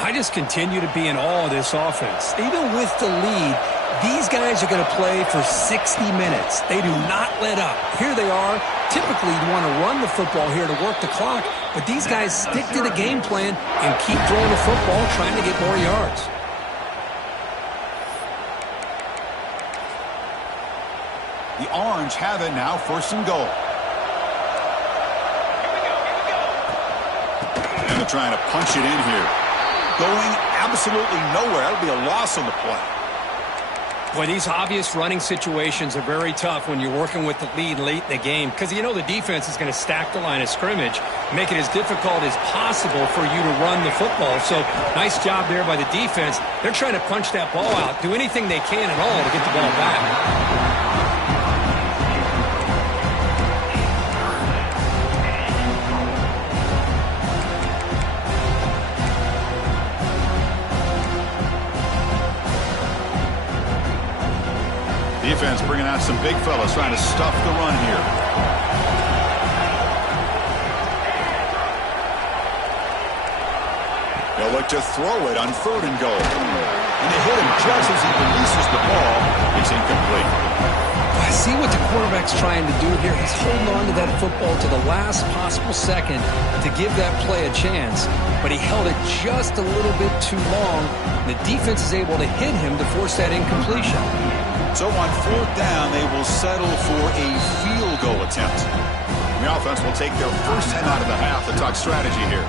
I just continue to be in awe of this offense. Even with the lead, these guys are going to play for 60 minutes. They do not let up. Here they are. Typically, you want to run the football here to work the clock, but these guys stick to the game plan and keep throwing the football, trying to get more yards. The Orange have it now, first and goal. And they're trying to punch it in here. Going absolutely nowhere. That'll be a loss on the play. Boy, these obvious running situations are very tough when you're working with the lead late in the game, because you know the defense is going to stack the line of scrimmage, make it as difficult as possible for you to run the football. So nice job there by the defense. They're trying to punch that ball out, do anything they can at all to get the ball back. Defense bringing out some big fellas trying to stuff the run here. They'll look to throw it on third and goal. And they hit him just as he releases the ball. It's incomplete. I see what the quarterback's trying to do here. He's holding on to that football to the last possible second to give that play a chance. But he held it just a little bit too long. The defense is able to hit him to force that incompletion. So on fourth down, they will settle for a field goal attempt. The offense will take their first 10 out of the half to talk strategy here.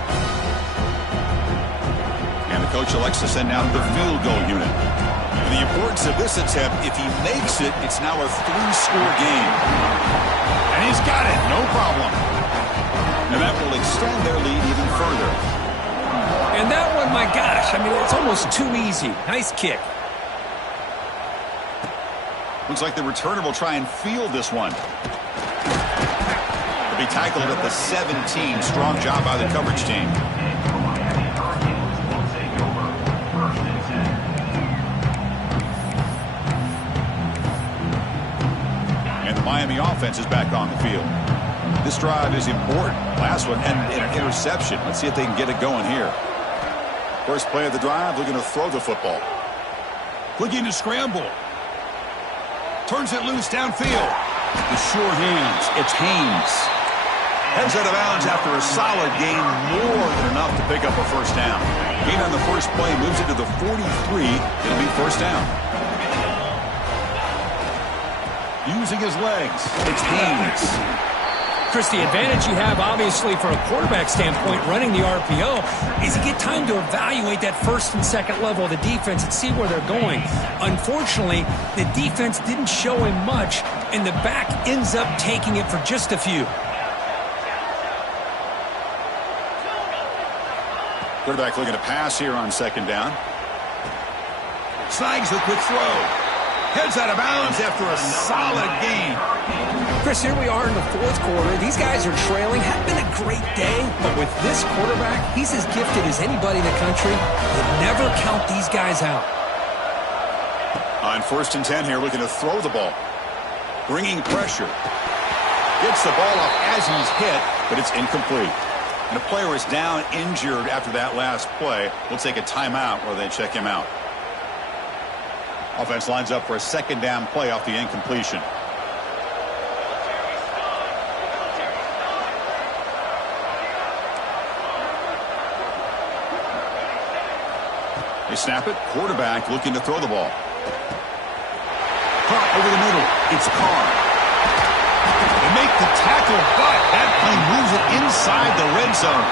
And the coach elects to send out the field goal unit. And the importance of this attempt, if he makes it, it's now a 3-score game. And he's got it, no problem. And that will extend their lead even further. And that one, my gosh, I mean, it's almost too easy. Nice kick. Looks like the returner will try and field this one. He'll be tackled at the 17. Strong job by the coverage team. And the Miami offense is back on the field. This drive is important. Last one and an interception. Let's see if they can get it going here. First play of the drive, looking to throw the football. Looking to scramble. Turns it loose downfield. The sure hands. It's Haynes. Heads out of bounds after a solid gain, more than enough to pick up a first down. Gain on the first play moves it to the 43. It'll be first down. Using his legs, it's Haynes. Chris, the advantage you have, obviously, from a quarterback standpoint, running the RPO, is you get time to evaluate that first and second level of the defense and see where they're going. Unfortunately, the defense didn't show him much, and the back ends up taking it for just a few. Quarterback looking to pass here on second down. Snags the quick throw. Heads out of bounds after a solid gain. Chris, here we are in the fourth quarter. These guys are trailing. Had been a great day, but with this quarterback, he's as gifted as anybody in the country. You never count these guys out. On first and 10 here, looking to throw the ball. Bringing pressure. Gets the ball off as he's hit, but it's incomplete. And the player is down injured after that last play. We'll take a timeout while they check him out. Offense lines up for a second down play off the incompletion. They snap it. Quarterback looking to throw the ball. Caught over the middle. It's Carr. They make the tackle, but that play moves it inside the red zone.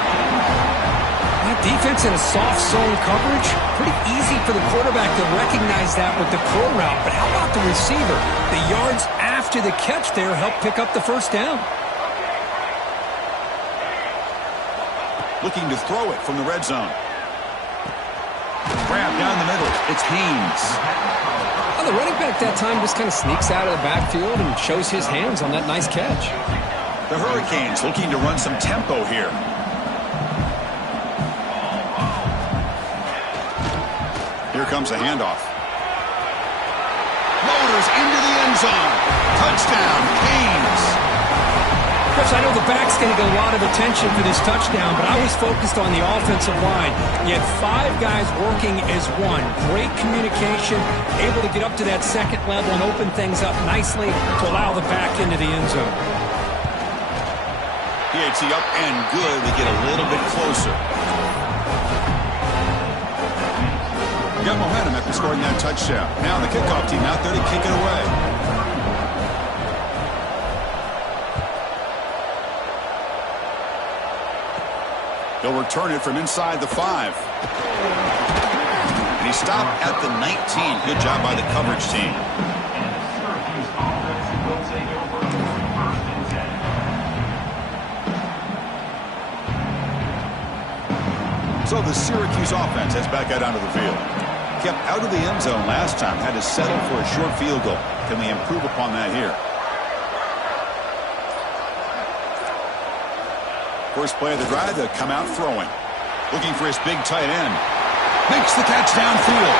That defense in a soft zone coverage, pretty easy for the quarterback to recognize that with the crow route. But how about the receiver? The yards after the catch there help pick up the first down. Looking to throw it from the red zone. Grab down the middle. It's Haynes. Well, the running back that time just kind of sneaks out of the backfield and shows his hands on that nice catch. The Hurricanes looking to run some tempo here. Here comes the handoff. Motors into the end zone. Touchdown, Canes. Chris, I know the back's going to get a lot of attention for this touchdown, but I was focused on the offensive line. You had 5 guys working as one. Great communication, able to get up to that second level and open things up nicely to allow the back into the end zone. PAT up and good. We get a little bit closer. Got momentum after scoring that touchdown. Now the kickoff team out there to kick it away. They'll return it from inside the 5. And he stopped at the 19. Good job by the coverage team. So the Syracuse offense heads back out onto the field. Kept out of the end zone last time. Had to settle for a short field goal. Can we improve upon that here? First play of the drive, they'll come out throwing. Looking for his big tight end. Makes the catch downfield.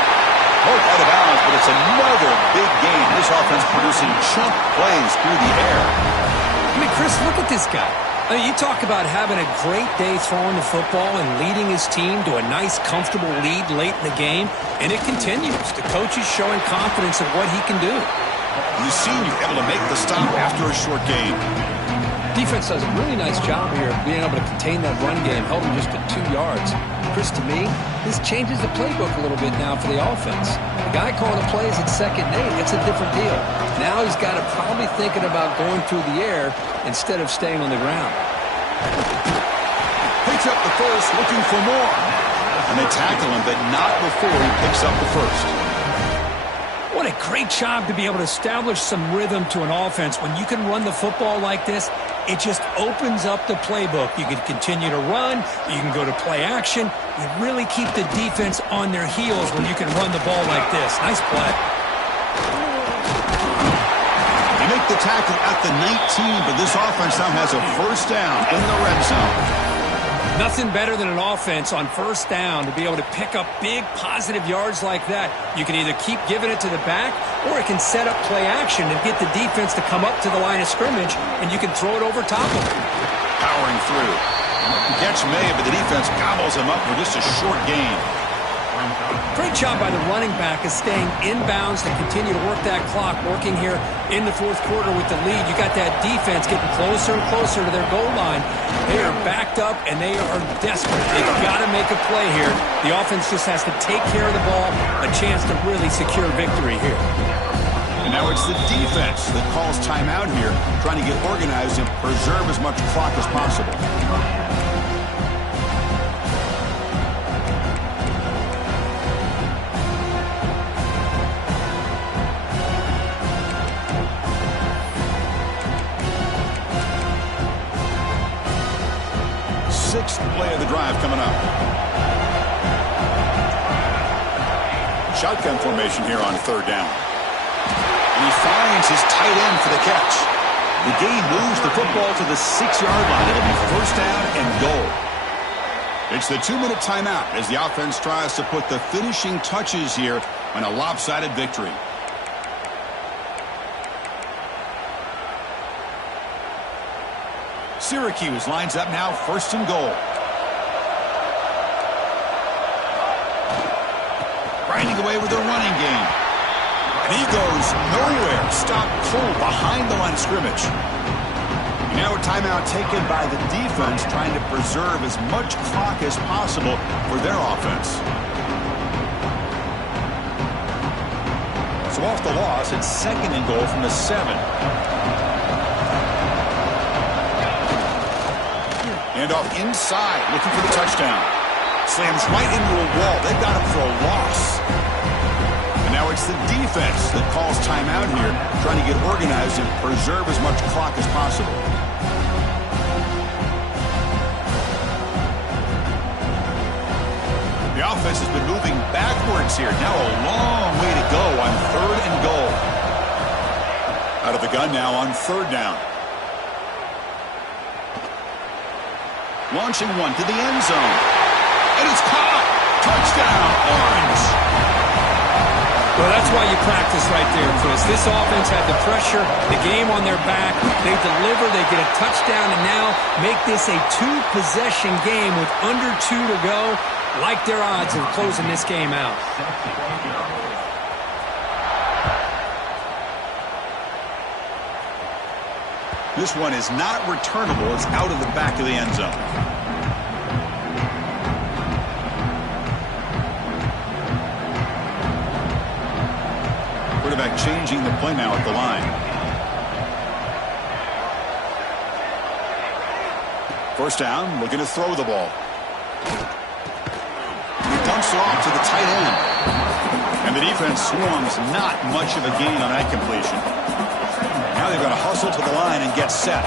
Both out of bounds, but it's another big game. This offense producing chunk plays through the air. I mean, Chris, look at this guy. I mean, you talk about having a great day throwing the football and leading his team to a nice, comfortable lead late in the game, and it continues. The coach is showing confidence of what he can do. The senior able to make the stop after a short gain. Defense does a really nice job here of being able to contain that run game, held him just to 2 yards. Chris, to me, this changes the playbook a little bit now for the offense. The guy calling the plays at 2nd and 8, it's a different deal. Now he's got to probably thinking about going through the air instead of staying on the ground. Picks up the first, looking for more. And they tackle him, but not before he picks up the first. What a great job to be able to establish some rhythm to an offense. When you can run the football like this, it just opens up the playbook. You can continue to run. You can go to play action. You really keep the defense on their heels when you can run the ball like this. Nice play. They make the tackle at the 19, but this offense now has a first down in the red zone. Nothing better than an offense on first down to be able to pick up big positive yards like that. You can either keep giving it to the back, or it can set up play action and get the defense to come up to the line of scrimmage, and you can throw it over top of them. Powering through. Catch made, but the defense gobbles him up for just a short gain. Great job by the running back of staying inbounds to continue to work that clock, working here in the 4th quarter with the lead. You got that defense getting closer and closer to their goal line. They are backed up, and they are desperate. They've got to make a play here. The offense just has to take care of the ball, a chance to really secure victory here. And now it's the defense that calls timeout here, trying to get organized and preserve as much clock as possible. Sixth play of the drive coming up. Shotgun formation here on 3rd down. And he finds his tight end for the catch. The gain moves the football to the 6-yard line. It'll be first down and goal. It's the 2-minute timeout as the offense tries to put the finishing touches here on a lopsided victory. Syracuse lines up now, 1st and goal. Grinding away with a running game. And he goes nowhere. Stopped cold behind the line of scrimmage. Now a timeout taken by the defense, trying to preserve as much clock as possible for their offense. So off the loss, it's 2nd and goal from the 7. And off inside, looking for the touchdown. Slams right into a wall. They've got him for a loss. And now it's the defense that calls timeout here, trying to get organized and preserve as much clock as possible. The offense has been moving backwards here. Now a long way to go on 3rd and goal. Out of the gun now on 3rd down. Launching one to the end zone. And it's caught. Touchdown, Orange. Well, that's why you practice right there, Chris. This offense had the pressure, the game on their back. They deliver, they get a touchdown, and now make this a two-possession game with under 2 to go. Like their odds of closing this game out. This one is not returnable. It's out of the back of the end zone. Quarterback changing the play now at the line. First down, looking to throw the ball. Dumps it off to the tight end. And the defense swarms not much of a gain on that completion. Now they've got to hustle to the line and get set.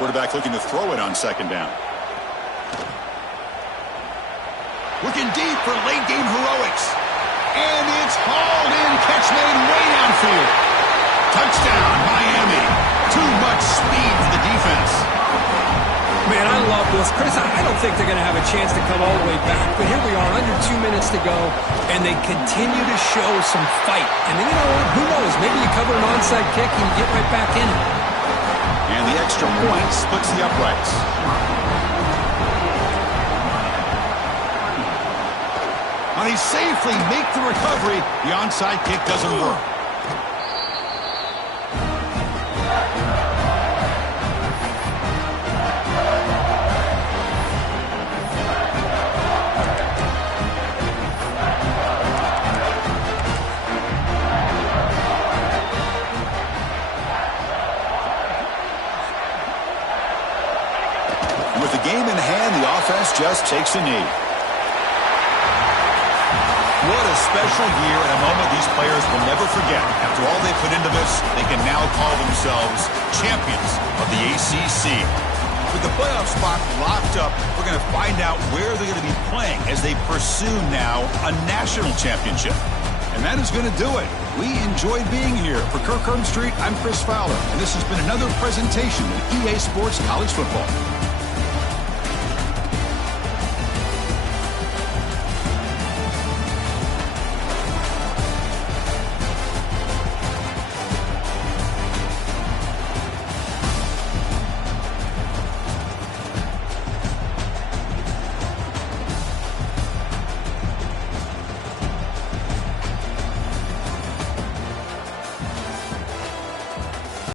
Quarterback looking to throw it on second down. Looking deep for late game heroics. And it's hauled in. Catch made way downfield. Touchdown, Miami. Too much speed for the defense. Man, I love this. Chris, I don't think they're going to have a chance to come all the way back. But here we are, under 2 minutes to go, and they continue to show some fight. And then, you know what? Who knows? Maybe you cover an onside kick and you get right back in it. And the extra point splits the uprights. When they safely make the recovery, the onside kick doesn't work. With the game in hand, the offense just takes a knee. What a special year and a moment these players will never forget. After all they put into this, they can now call themselves champions of the ACC. With the playoff spot locked up, we're going to find out where they're going to be playing as they pursue now a national championship. And that is going to do it. We enjoyed being here. For Kirk Herbstreit, I'm Chris Fowler, and this has been another presentation of EA Sports College Football.